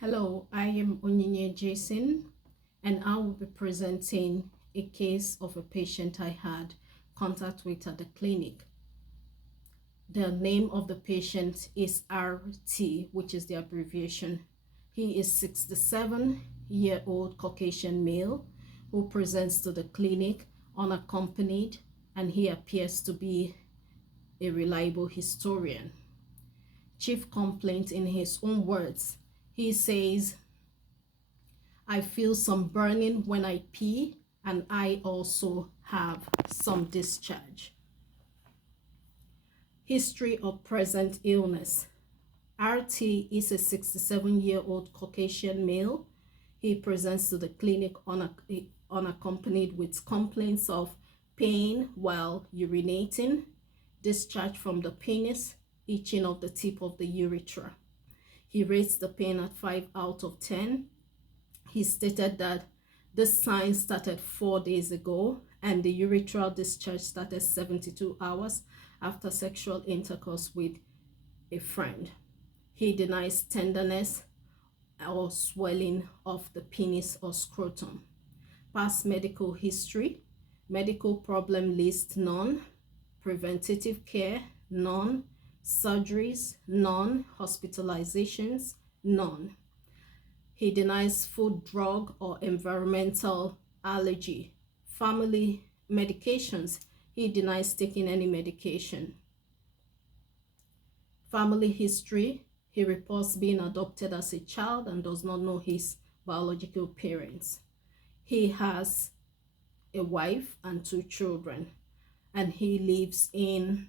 Hello, I am Onyinye Jason, and I will be presenting a case of a patient I had contact with at the clinic. The name of the patient is RT, which is the abbreviation. He is 67-year-old Caucasian male who presents to the clinic unaccompanied, and he appears to be a reliable historian. Chief complaint in his own words, he says, I feel some burning when I pee, and I also have some discharge. History of present illness. RT is a 67-year-old Caucasian male. He presents to the clinic unaccompanied with complaints of pain while urinating, discharge from the penis, itching of the tip of the urethra. He rates the pain at 5 out of 10. He stated that this sign started 4 days ago and the urethral discharge started 72 hours after sexual intercourse with a friend. He denies tenderness or swelling of the penis or scrotum. Past medical history, medical problem list none, preventative care none, surgeries none, hospitalizations none. He denies food, drug, or environmental allergy. Family medications, he denies taking any medication. Family history, he reports being adopted as a child and does not know his biological parents. He has a wife and 2 children, and he lives in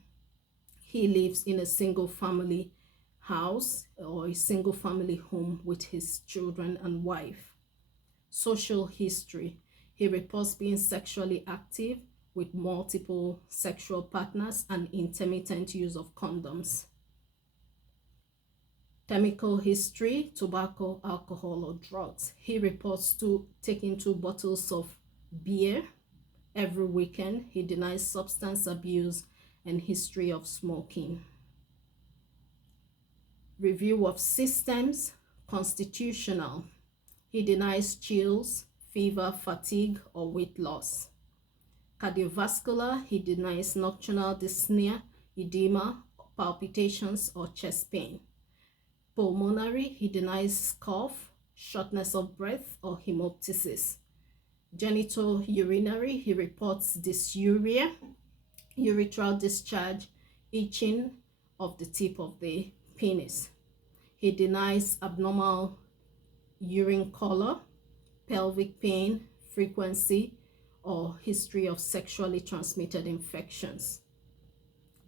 a single family house or a single family home with his children and wife. Social history, he reports being sexually active with multiple sexual partners and intermittent use of condoms. Chemical history, tobacco, alcohol, or drugs. He reports to taking 2 bottles of beer every weekend. He denies substance abuse and history of smoking. Review of systems, constitutional. He denies chills, fever, fatigue, or weight loss. Cardiovascular, he denies nocturnal dyspnea, edema, palpitations, or chest pain. Pulmonary, he denies cough, shortness of breath, or hemoptysis. Genital urinary, he reports dysuria, urethral discharge, itching of the tip of the penis. He denies abnormal urine color, pelvic pain, frequency, or history of sexually transmitted infections.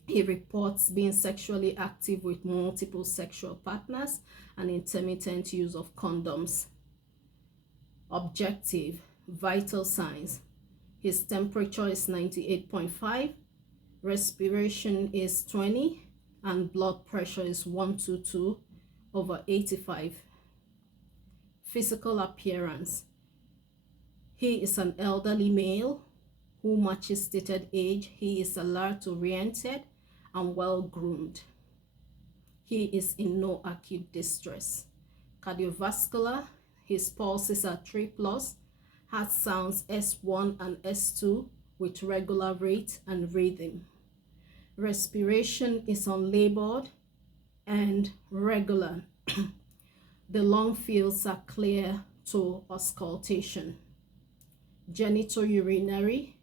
He reports being sexually active with multiple sexual partners and intermittent use of condoms. Objective, vital signs. His temperature is 98.5, respiration is 20, and blood pressure is 122/85. Physical appearance. He is an elderly male who matches stated age. He is alert-oriented and well-groomed. He is in no acute distress. Cardiovascular, his pulses are 3+, heart sounds S1 and S2 with regular rate and rhythm. Respiration is unlabored and regular. The lung fields are clear to auscultation. Genital urinary,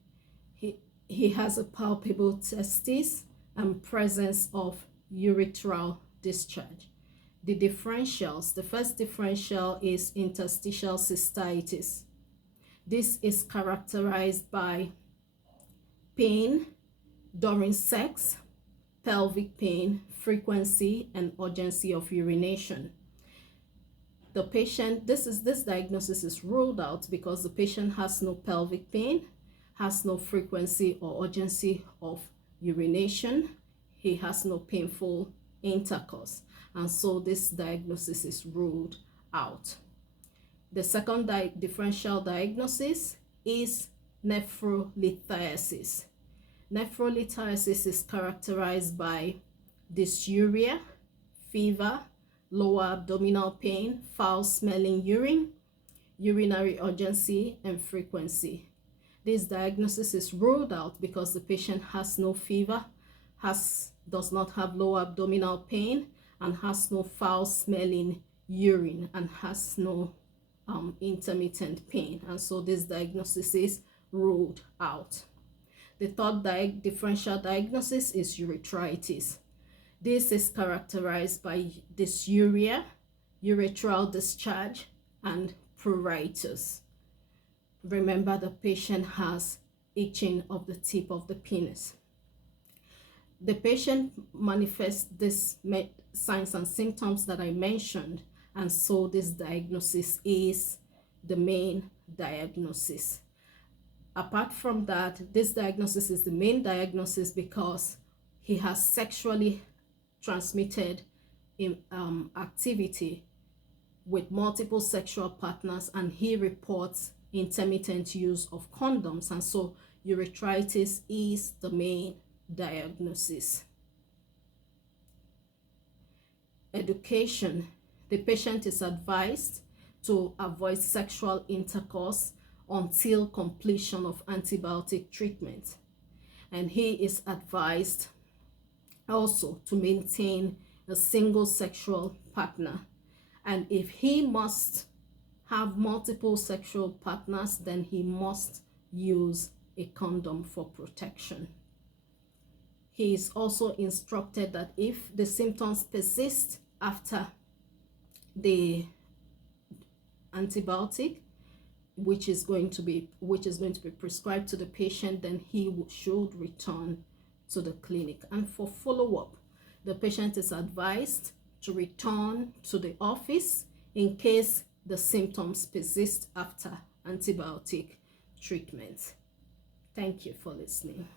he has a palpable testis and presence of urethral discharge. The differentials, the first differential is interstitial cystitis. This is characterized by pain during sex, pelvic pain, frequency, and urgency of urination. The patient, this diagnosis is ruled out because the patient has no pelvic pain, has no frequency or urgency of urination, he has no painful intercourse, and so this diagnosis is ruled out. The second differential diagnosis is nephrolithiasis. Nephrolithiasis is characterized by dysuria, fever, lower abdominal pain, foul-smelling urine, urinary urgency, and frequency. This diagnosis is ruled out because the patient has no fever, does not have lower abdominal pain, and has no foul-smelling urine, and has no intermittent pain. And so this diagnosis is ruled out. The third differential diagnosis is urethritis. This is characterized by dysuria, urethral discharge, and pruritus. Remember, the patient has itching of the tip of the penis. The patient manifests these signs and symptoms that I mentioned, and so this diagnosis is the main diagnosis. Apart from that, this diagnosis is the main diagnosis because he has sexually transmitted activity with multiple sexual partners, and he reports intermittent use of condoms, and so urethritis is the main diagnosis. Education. The patient is advised to avoid sexual intercourse until completion of antibiotic treatment, and he is advised also to maintain a single sexual partner, and if he must have multiple sexual partners, then he must use a condom for protection. He is also instructed that if the symptoms persist after the antibiotic, which is going to be prescribed to the patient, then he should return to the clinic. And for follow-up, the patient is advised to return to the office in case the symptoms persist after antibiotic treatment. Thank you for listening.